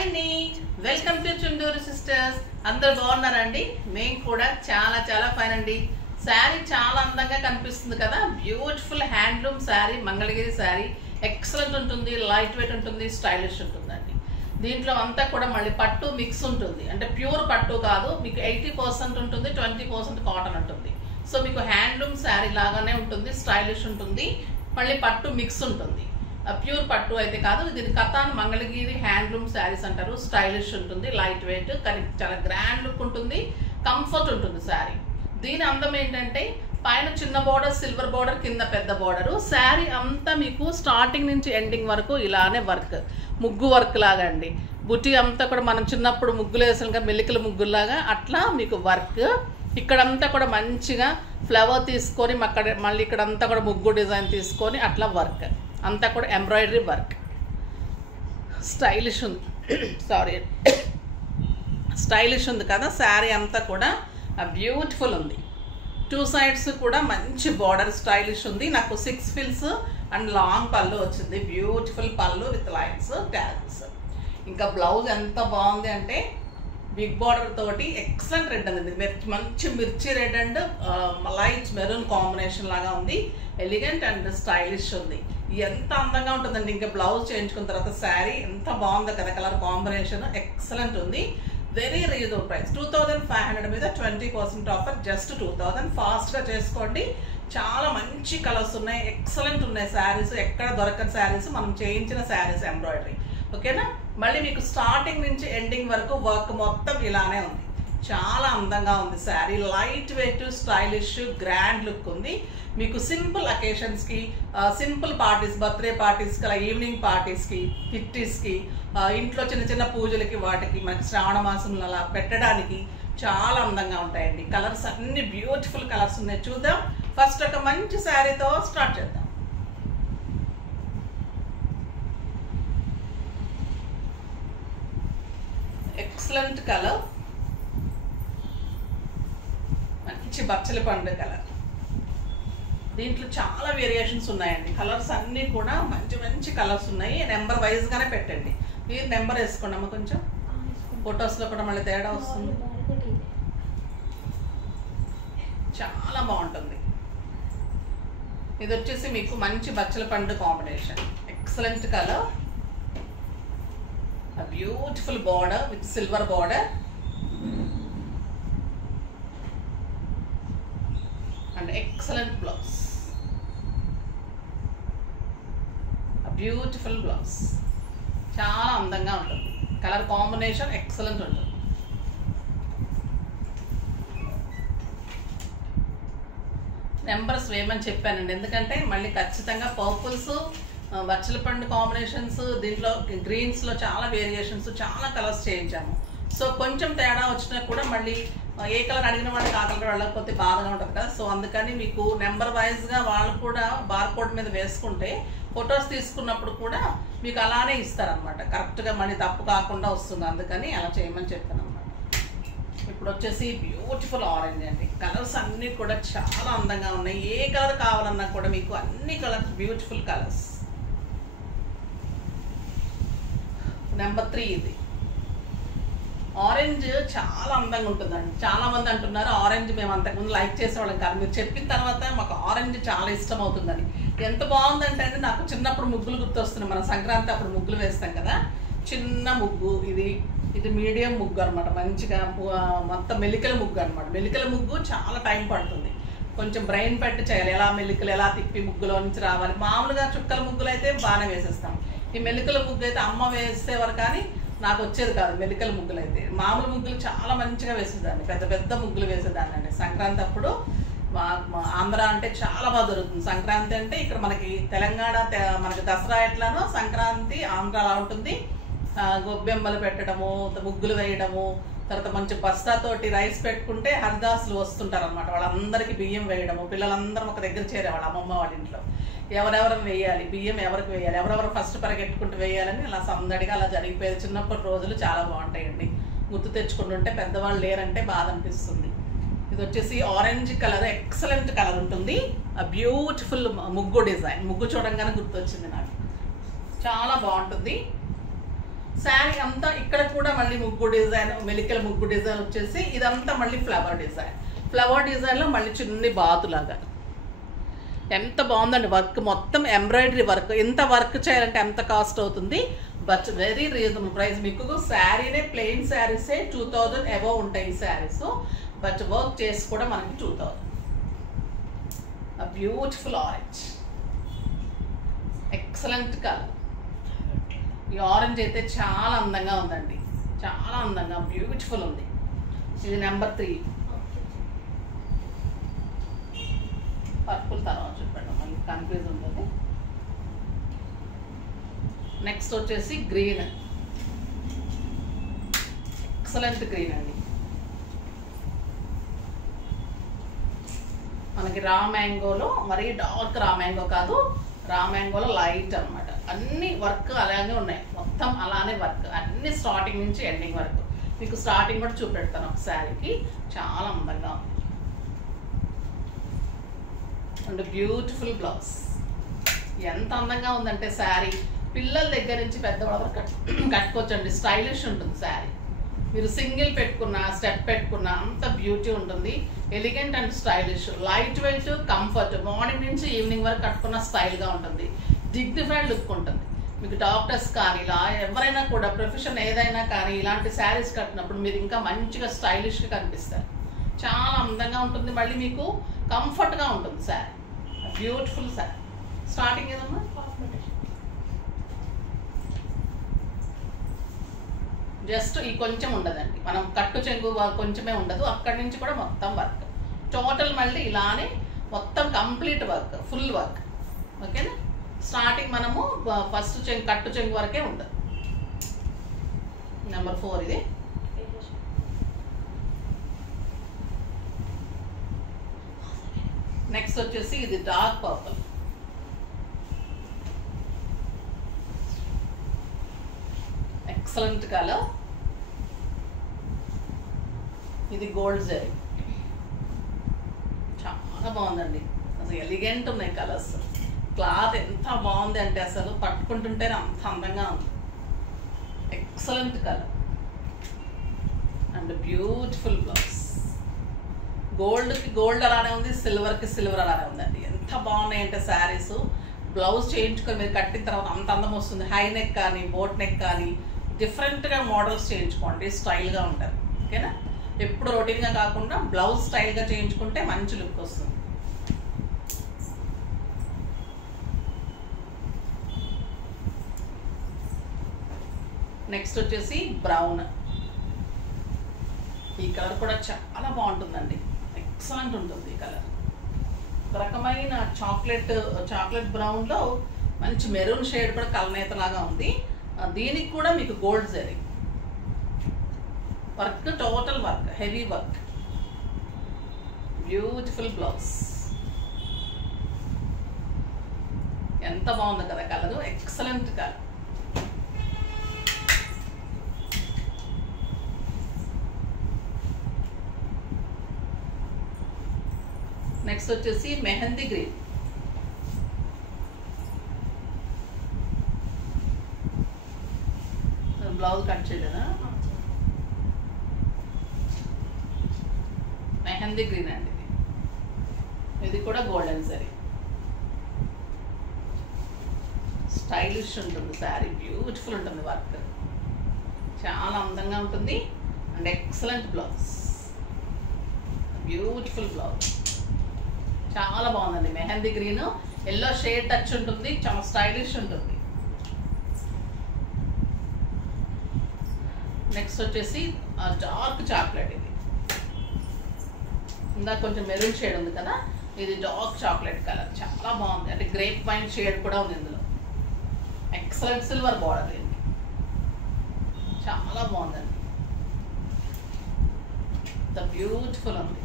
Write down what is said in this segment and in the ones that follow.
Hi అండి, welcome to Chunduru sisters. అందరు బాగున్నారండి? మేము కూడా చాలా చాలా ఫైన్ అండి. శారీ చాలా అందంగా కనిపిస్తుంది కదా. Beautiful handloom sari, Mangalagiri sari. Excellent ఉంటుంది, లైట్ వెయిట్ ఉంటుంది, స్టైలిష్ ఉంటుందండి. దీంట్లో అంతా కూడా మళ్ళీ పట్టు మిక్స్ ఉంటుంది. అంటే ప్యూర్ పట్టు కాదు, మీకు 80% ఉంటుంది, 20% కాటన్ ఉంటుంది. సో మీకు హ్యాండ్లూమ్ శారీ లాగానే ఉంటుంది, స్టైలిష్ ఉంటుంది, మళ్ళీ పట్టు మిక్స్ ఉంటుంది. ప్యూర్ పట్టు అయితే కాదు. దీని కథాన్ మంగళగిరి హ్యాండ్లూమ్ శారీస్ అంటారు. స్టైలిష్ ఉంటుంది, లైట్ వెయిట్, కానీ చాలా గ్రాండ్ లుక్ ఉంటుంది, కంఫర్ట్ ఉంటుంది శారీ. దీని అందం ఏంటంటే పైన చిన్న బోర్డర్, సిల్వర్ బోర్డర్, కింద పెద్ద బోర్డరు. శారీ అంతా మీకు స్టార్టింగ్ నుంచి ఎండింగ్ వరకు ఇలానే వర్క్, ముగ్గు వర్క్ లాగా అండి. బుట్టి అంతా కూడా మనం చిన్నప్పుడు ముగ్గులు వేసాం కదా, మెల్లికల ముగ్గులాగా అట్లా మీకు వర్క్. ఇక్కడంతా కూడా మంచిగా ఫ్లవర్ తీసుకొని మళ్ళీ ఇక్కడంతా కూడా ముగ్గు డిజైన్ తీసుకొని అట్లా వర్క్ అంతా కూడా ఎంబ్రాయిడరీ వర్క్. స్టైలిష్ ఉంది, సారీ స్టైలిష్ ఉంది కదా శారీ అంతా కూడా. బ్యూటిఫుల్ ఉంది. 2 sides కూడా మంచి బార్డర్, స్టైలిష్ ఉంది. నాకు 6 fills అండ్ లాంగ్ పళ్ళు వచ్చింది. బ్యూటిఫుల్ పళ్ళు విత్ లైన్స్, ట్యాగ్స్. ఇంకా బ్లౌజ్ ఎంత బాగుంది అంటే బిగ్ బార్డర్ తోటి ఎక్సలెంట్ రెడ్ అనేది, మంచి మిర్చి red and light maroon combination లాగా ఉంది. ఎలిగెంట్ అండ్ స్టైలిష్ ఉంది. ఎంత అందంగా ఉంటుందండి. ఇంకా బ్లౌజ్ చేయించుకున్న తర్వాత శారీ ఎంత బాగుందో కదా, కలర్ కాంబినేషన్ ఎక్సలెంట్ ఉంది. Very reasonable price. 2500 మీద 20% ఆఫర్, జస్ట్ 2000. ఫాస్ట్గా చేసుకోండి. చాలా మంచి కలర్స్ ఉన్నాయి, ఎక్సలెంట్ ఉన్నాయి శారీస్. ఎక్కడ దొరకని శారీస్, మనం చేయించిన శారీస్ ఎంబ్రాయిడరీ. ఓకేనా? మళ్ళీ మీకు స్టార్టింగ్ నుంచి ఎండింగ్ వరకు వర్క్ మొత్తం ఇలానే ఉంది. చాలా అందంగా ఉంది sari. Light weight, stylish, grand look ఉంది. మీకు సింపుల్ అకేషన్స్కి, సింపుల్ పార్టీస్, బర్త్డే పార్టీస్కి, అలా ఈవినింగ్ పార్టీస్కి, కిట్టీస్కి, ఇంట్లో చిన్న చిన్న పూజలకి, వాటికి మనకి శ్రావణ మాసంలో అలా పెట్టడానికి చాలా అందంగా ఉంటాయండి. కలర్స్ అన్ని బ్యూటిఫుల్ కలర్స్ ఉన్నాయి. చూద్దాం. ఫస్ట్ ఒక మంచి శారీతో స్టార్ట్ చేద్దాం. ఎక్సలెంట్ కలర్, మంచి బచ్చలి పండు కలర్. దీంట్లో చాలా వేరియేషన్స్ ఉన్నాయండి. కలర్స్ అన్నీ కూడా మంచి మంచి కలర్స్ ఉన్నాయి. నెంబర్ వైజ్గానే పెట్టండి. మీరు నెంబర్ వేసుకోండి అమ్మ, కొంచెం ఫొటోస్లో కూడా మళ్ళీ తేడా వస్తుంది. చాలా బాగుంటుంది. ఇది వచ్చేసి మీకు మంచి బచ్చల పండు combination, excellent colour. Beautiful border with silver border and excellent blouse. Beautiful blouse, చాలా అందంగా ఉంటుంది. కలర్ కాంబినేషన్ ఎక్సలెంట్ ఉంటుంది. నెంబర్స్ వేయమని చెప్పానండి, ఎందుకంటే మళ్ళీ ఖచ్చితంగా పర్పుల్స్, బచ్చల పండు కాంబినేషన్స్, దీంట్లో గ్రీన్స్లో చాలా వేరియేషన్స్, చాలా కలర్స్ చేయించాము. సో కొంచెం తేడా వచ్చినా కూడా మళ్ళీ ఏ కలర్ అడిగిన వాళ్ళకి ఆ కలర్ వెళ్ళకపోతే బాధగా ఉంటుంది కదా. సో అందుకని మీకు నెంబర్ వైజ్గా వాళ్ళు కూడా బార్కోడ్ మీద వేసుకుంటే ఫొటోస్ తీసుకున్నప్పుడు కూడా మీకు అలానే ఇస్తారనమాట. కరెక్ట్గా మళ్ళీ తప్పు కాకుండా వస్తుంది. అందుకని అలా చేయమని చెప్పాను అనమాట. ఇప్పుడు వచ్చేసి బ్యూటిఫుల్ ఆరెంజ్ అండి. కలర్స్ అన్నీ కూడా చాలా అందంగా ఉన్నాయి. ఏ కలర్ కావాలన్నా కూడా మీకు అన్ని కలర్స్ బ్యూటిఫుల్ కలర్స్. నెంబర్ 3 ఇది. ఆరెంజ్ చాలా అందంగా ఉంటుందండి. చాలా మంది అంటున్నారు ఆరెంజ్ మేము అంతకుముందు లైక్ చేసేవాళ్ళం కాదు, మీరు చెప్పిన తర్వాత మాకు ఆరెంజ్ చాలా ఇష్టం అవుతుందని. ఎంత బాగుందంటే అండి, నాకు చిన్నప్పుడు ముగ్గులు గుర్తొస్తున్నాయి. మనం సంక్రాంతి అప్పుడు ముగ్గులు వేస్తాం కదా, చిన్న ముగ్గు ఇది. ఇది మీడియం ముగ్గు అనమాట. మంచిగా మొత్తం మెలికల ముగ్గు అనమాట. మెలికల ముగ్గు చాలా టైం పడుతుంది, కొంచెం బ్రెయిన్ పెట్టి చేయాలి. ఎలా మెలికలు ఎలా తిప్పి ముగ్గులో నుంచి రావాలి. మామూలుగా చుక్కల ముగ్గులు అయితే బాగానే వేసేస్తాం. ఈ మెలికల ముగ్గు అయితే అమ్మ వేసేవారు, కానీ నాకు వచ్చేది కాదు. మెలికల ముగ్గులు అయితే మామూలు ముగ్గులు చాలా మంచిగా వేసేదాన్ని, పెద్ద పెద్ద ముగ్గులు వేసేదాన్ని అండి. సంక్రాంతి అప్పుడు ఆంధ్ర అంటే చాలా బాగా దొరుకుతుంది. సంక్రాంతి అంటే ఇక్కడ మనకి తెలంగాణ, మనకి దసరా ఎట్లానో సంక్రాంతి ఆంధ్ర అలా ఉంటుంది. గొబ్బెమ్మలు పెట్టడము, ముగ్గులు వేయడము, తర్వాత మంచి బస్తాతోటి రైస్ పెట్టుకుంటే హరిదాసులు వస్తుంటారు అనమాట. వాళ్ళందరికీ బియ్యం వేయడము, పిల్లలందరం ఒక దగ్గర చేరేవాళ్ళు అమ్మమ్మ వాళ్ళ ఇంట్లో. ఎవరెవరు వేయాలి బియ్యం, ఎవరికి వేయాలి, ఎవరెవరు ఫస్ట్ పరిగెట్టుకుంటూ వేయాలని అలా సందడిగా అలా జరిగిపోయేది. చిన్నప్పటి రోజులు చాలా బాగుంటాయండి. గుర్తు తెచ్చుకుంటుంటే పెద్దవాళ్ళు లేరంటే బాధ అనిపిస్తుంది. ఇది వచ్చేసి ఆరెంజ్ కలర్, ఎక్సలెంట్ కలర్ ఉంటుంది. బ్యూటిఫుల్ ముగ్గు డిజైన్. ముగ్గు చూడంగానే గుర్తొచ్చింది నాకు, చాలా బాగుంటుంది. శారీ అంతా ఇక్కడ కూడా మళ్ళీ ముగ్గు డిజైన్, మెలికల ముగ్గు డిజైన్ వచ్చేసి ఇదంతా మళ్ళీ ఫ్లవర్ డిజైన్. ఫ్లవర్ డిజైన్లో మళ్ళీ చిన్ని బాతులాగా ఎంత బాగుందండి వర్క్. మొత్తం ఎంబ్రాయిడరీ వర్క్. ఎంత వర్క్ చేయాలంటే ఎంత కాస్ట్ అవుతుంది, బట్ వెరీ రీజనబుల్ ప్రైస్. మీకు శారీనే ప్లెయిన్ శారీసే 2000 అబవ్ ఉంటాయి ఈ శారీస్, బట్ వర్క్ చేసి కూడా మనకి 2000. Beautiful orange, excellent colour. ఈ ఆరెంజ్ అయితే చాలా అందంగా ఉందండి, చాలా అందంగా బ్యూటిఫుల్ ఉంది. ఇది నెంబర్ 3. పర్పుల్ తర్వాత చూడండి, మళ్ళీ కన్ఫ్యూజ్ ఉంటుంది. నెక్స్ట్ వచ్చేసి గ్రీన్, ఎక్సలెంట్ గ్రీన్ అండి. మనకి రా మ్యాంగోలో మరీ డార్క్ రా మ్యాంగో కాదు, రా మ్యాంగోలో లైట్ అనమాట. అన్ని వర్క్ అలాగే ఉన్నాయి, మొత్తం అలానే వర్క్ అన్ని స్టార్టింగ్ నుంచి ఎండింగ్ వరకు. మీకు స్టార్టింగ్ కూడా చూపెడతాను ఒక శారీకి, చాలా అందంగా ఉంది. And beautiful blouse. ఎంత అందంగా ఉందంటే శారీ పిల్లల దగ్గర నుంచి పెద్దవాళ్ళ కట్టుకోవచ్చండి. స్టైలిష్ ఉంటుంది శారీ. మీరు సింగిల్ పెట్టుకున్నా, స్టెప్ పెట్టుకున్నా అంత బ్యూటీ ఉంటుంది. Elegant and stylish, light weight, comfort. Morning నుంచి ఈవినింగ్ వరకు కట్టుకున్న స్టైల్గా ఉంటుంది, డిగ్నిఫైడ్ లుక్ ఉంటుంది. మీకు డాక్టర్స్ కానీ ఇలా ఎవరైనా కూడా ప్రొఫెషన్ ఏదైనా కానీ ఇలాంటి శారీస్ కట్టినప్పుడు మీరు ఇంకా మంచిగా స్టైలిష్గా కనిపిస్తారు. చాలా అందంగా ఉంటుంది, మళ్ళీ మీకు కంఫర్ట్గా ఉంటుంది శారీ. బ్యూటిఫుల్ శారీ. స్టార్టింగ్ ఏదమ్మా? జస్ట్ ఈ కొంచెం ఉండదండి, మనం కట్టు చెంగు కొంచెమే ఉండదు, అక్కడి నుంచి కూడా మొత్తం వర్క్ టోటల్ మళ్ళీ ఇలానే మొత్తం కంప్లీట్ వర్క్, ఫుల్ వర్క్. ఓకేనా? స్టార్టింగ్ మనము ఫస్ట్ చెంగు కట్టు చెంగు వరకే ఉంటుంది. నెంబర్ 4 ఇది. నెక్స్ట్ వచ్చేసి ఇది డార్క్ పర్పుల్, ఎక్సలెంట్ కలర్. ఇది గోల్డ్ జరీ, చాలా బాగుందండి. అసలు ఎలిగెంట్ ఉన్నాయి కలర్స్. క్లాత్ ఎంత బాగుంది అంటే అసలు పట్టుకుంటుంటేనే అంత అందంగా ఉంది. Excellent colour and beautiful blouse. గోల్డ్కి గోల్డ్ అలానే ఉంది, సిల్వర్కి సిల్వర్ అలానే ఉందండి. ఎంత బాగున్నాయి అంటే శారీస్. బ్లౌజ్ చేయించుకొని మీరు కట్టిన తర్వాత అంత అందం వస్తుంది. హై నెక్ కానీ, బోట్ నెక్ కానీ డిఫరెంట్గా మోడల్స్ చేయించుకోండి, స్టైల్గా ఉంటారు. ఓకేనా? ఎప్పుడు రొటీన్గా కాకుండా బ్లౌజ్ స్టైల్గా చేయించుకుంటే మంచి లుక్ వస్తుంది. నెక్స్ట్ వచ్చేసి బ్రౌన్. ఈ కలర్ కూడా చాలా బాగుంటుందండి, ఎక్సలెంట్ ఉంటుంది ఈ కలర్. ఒక రకమైన చాక్లెట్ బ్రౌన్లో మంచి మెరూన్ షేడ్ కూడా కలనేతలాగా ఉంది. దీనికి కూడా మీకు gold zari work, total work, heavy work. Beautiful blouse. ఎంత బాగుంది కదా కలరు, ఎక్సలెంట్ కలర్. నెక్స్ట్ వచ్చేసి మెహందీ గ్రీన్. బ్లౌజ్ కట్ చేయలేదా? మెహందీ గ్రీన్ అండి. ఇది కూడా గోల్డెన్ సారీ. స్టైలిష్ ఉంటుంది శారీ, బ్యూటిఫుల్ ఉంటుంది వర్క్, చాలా అందంగా ఉంటుంది. And excellent blouse, beautiful blouse, చాలా బాగుందండి. Mehndi green, yellow shade touch ఉంటుంది, చాలా స్టైలిష్ ఉంటుంది. నెక్స్ట్ వచ్చేసి డార్క్ చాక్లెట్. ఇది ఇంకా కొంచెం మెరూన్ షేడ్ ఉంది కదా, ఇది డార్క్ చాక్లెట్ కలర్, చాలా బాగుంది. అంటే గ్రేప్ వైన్ షేడ్ కూడా ఉంది ఇందులో. ఎక్సలెంట్ సిల్వర్ బార్డర్, దీనికి చాలా బాగుందండి. ద బ్యూటిఫుల్ ఉంది.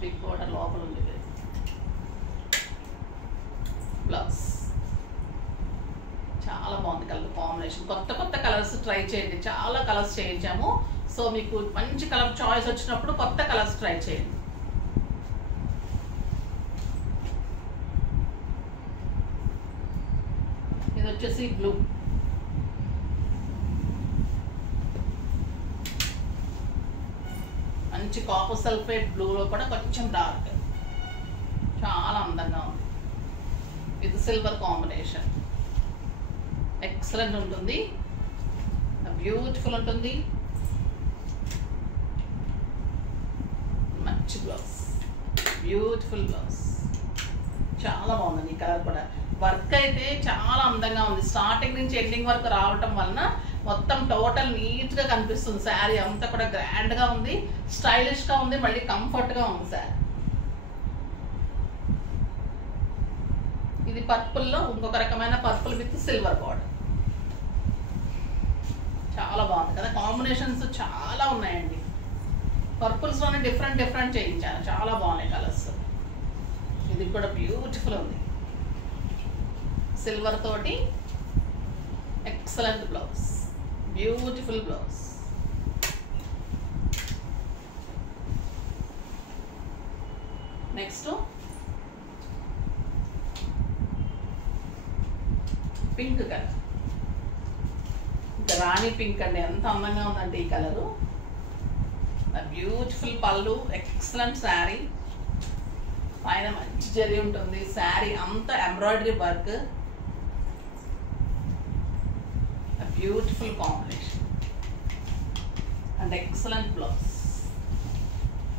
బిగ్ బార్డర్ లోపల ఉంది. బ్లౌజ్ చాలా బాగుంది కలర్ కాంబినేషన్. కొత్త కొత్త కలర్స్ ట్రై చేయండి, చాలా కలర్స్ చేయించాము. సో మీకు మంచి కలర్ చాయిస్ వచ్చినప్పుడు కొత్త కలర్స్ ట్రై చేయండి. ఇది వచ్చేసి బ్లూ, మంచి కాపర్ సల్ఫేట్ బ్లూలో కూడా కొంచెం డార్క్, చాలా అందంగా ఉంది. ఇది సిల్వర్ కాంబినేషన్, ఎక్సలెంట్ ఉంటుంది, బ్యూటిఫుల్ ఉంటుంది. మంచి బ్లౌజ్, బ్యూటిఫుల్ బ్లౌజ్, చాలా బాగుంది. ఈ కలర్ కూడా వర్క్ అయితే చాలా అందంగా ఉంది. స్టార్టింగ్ నుంచి ఎండింగ్ వరకు రావటం వలన మొత్తం టోటల్ నీట్గా కనిపిస్తుంది. శారీ అంతా కూడా గ్రాండ్గా ఉంది, స్టైలిష్గా ఉంది, మళ్ళీ కంఫర్ట్గా ఉంది శారీ. ఇది పర్పుల్లో ఇంకొక రకమైన పర్పుల్ విత్ సిల్వర్ బార్డర్, చాలా బాగుంది కదా. కాంబినేషన్స్ చాలా ఉన్నాయండి. పర్పుల్స్లోనే డిఫరెంట్ డిఫరెంట్ చేయించాను, చాలా బాగున్నాయి కలర్స్. ఇది కూడా బ్యూటిఫుల్ ఉంది, సిల్వర్ తోటి excellent blouse, beautiful blouse. Next pink colour, రాణి పింక్ అండి, ఎంత అందంగా ఉందంటే ఈ కలరు. బ్యూటిఫుల్ పళ్ళు, ఎక్సలెంట్ శారీ, పైన మంచి జరీ ఉంటుంది. శారీ అంతా embroidery work, beautiful combination and excellent blouse,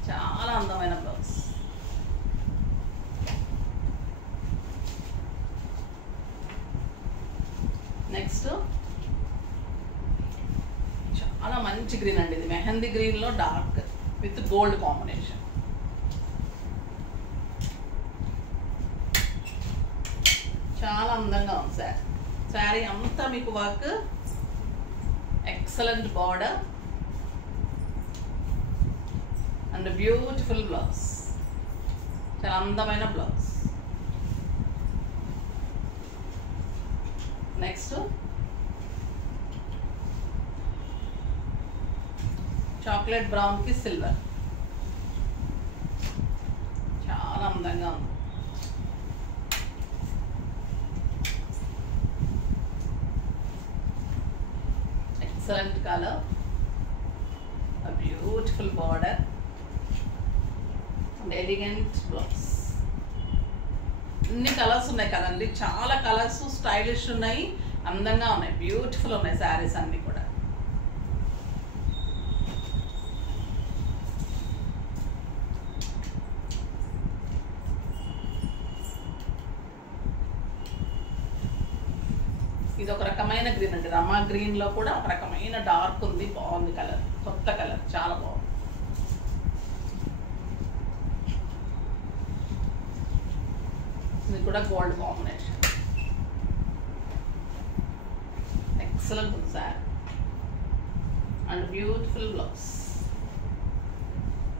చాలా అందమైన బ్లౌజ్. నెక్స్ట్ చాలా మంచి గ్రీన్ అండి, ఇది మెహందీ గ్రీన్లో డార్క్ విత్ గోల్డ్ కాంబినేషన్. చాలా అందంగా ఉంది శారీ. శారీ అంతా మీకు work, excellent border and beautiful blouse, చాలా అందమైన బ్లౌజ్. నెక్స్ట్ చాక్లెట్ బ్రౌన్ కి సిల్వర్, చాలా అందంగా ఉంది. Excellent colour, beautiful border and elegant blouse. అన్ని కలర్స్ ఉన్నాయి కదండి, చాలా కలర్స్ స్టైలిష్ ఉన్నాయి, అందంగా ఉన్నాయి, బ్యూటిఫుల్ ఉన్నాయి శారీస్ అన్ని కూడా. ఇది ఒక రకమైన గ్రీన్ అండి, రమా గ్రీన్ లో కూడా ఒక రకమైన డార్క్ ఉంది, బాగుంది కలర్, కొత్త కలర్, చాలా బాగుంది. ఇది కూడా గోల్డ్ కాంబినేషన్, ఎక్సలెంట్ ఉంది సార్ అండ్ బ్యూటిఫుల్ బ్లౌజ్,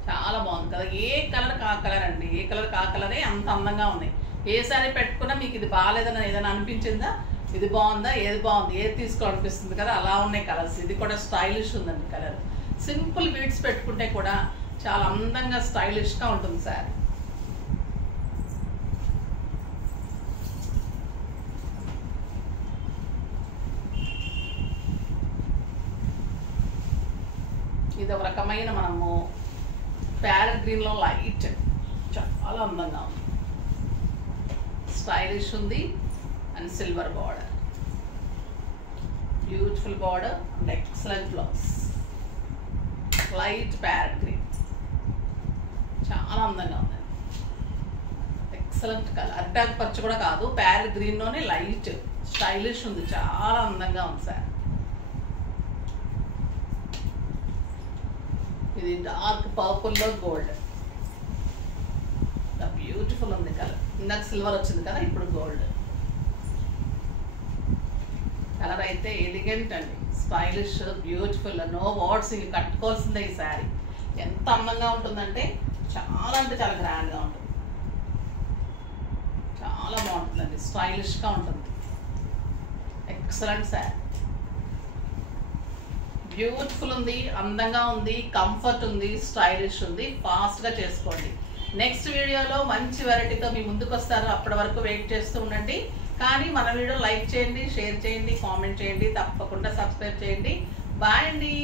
చాలా బాగుంది కదా. ఏ కలర్ కా కలర్ అండి, ఏ కలర్ కా కలరే అంత అందంగా ఉన్నాయి. ఏ సారీ పెట్టుకున్నా మీకు ఇది బాగాలేదని ఏదైనా అనిపించిందా, ఇది బాగుందా, ఏది బాగుంది, ఏది తీసుకోవాలనిపిస్తుంది కదా, అలా ఉన్నాయి కలర్స్. ఇది కూడా స్టైలిష్ ఉందండి కలర్. సింపుల్ బీడ్స్ పెట్టుకుంటే కూడా చాలా అందంగా స్టైలిష్గా ఉంటుంది సార్. ఇది ఒక రకమైన మనము ప్యారెట్ గ్రీన్లో లైట్, చాలా అందంగా ఉంది, స్టైలిష్ ఉంది and silver border, beautiful border and excellent blouse, light parrot green, చాలా అందంగా ఉంది, ఎక్సలెంట్ కలర్. అడ్డాక్ పచ్చ కూడా కాదు, ప్యారెట్ గ్రీన్లోనే లైట్ స్టైలిష్ ఉంది, చాలా అందంగా ఉంది సార్. ఇది డార్క్ పర్పుల్లో గోల్డ్, బ్యూటిఫుల్ ఉంది కలర్. ఇందాక సిల్వర్ వచ్చింది కదా, ఇప్పుడు గోల్డ్ కలర్ అయితే ఎలిగెంట్ అండి, స్టైలిష్, బ్యూటిఫుల్, నో వర్డ్స్. ఇవి కట్టుకోవాల్సిందే ఈ శారీ. ఎంత అందంగా ఉంటుందంటే చాలా అంటే చాలా గ్రాండ్గా ఉంటుంది, చాలా బాగుంటుందండి, స్టైలిష్గా ఉంటుంది, ఎక్సలెంట్ శారీ, బ్యూటిఫుల్ ఉంది, అందంగా ఉంది, కంఫర్ట్ ఉంది, స్టైలిష్ ఉంది. ఫాస్ట్గా చేసుకోండి. నెక్స్ట్ వీడియోలో మంచి వెరైటీతో మీ ముందుకు వస్తారు. అప్పటి వరకు వెయిట్ చేస్తూ ఉండండి. కానీ మన వీడియో లైక్ చేయండి, షేర్ చేయండి, కామెంట్ చేయండి, తప్పకుండా సబ్స్క్రైబ్ చేయండి. బాయ్ అండి.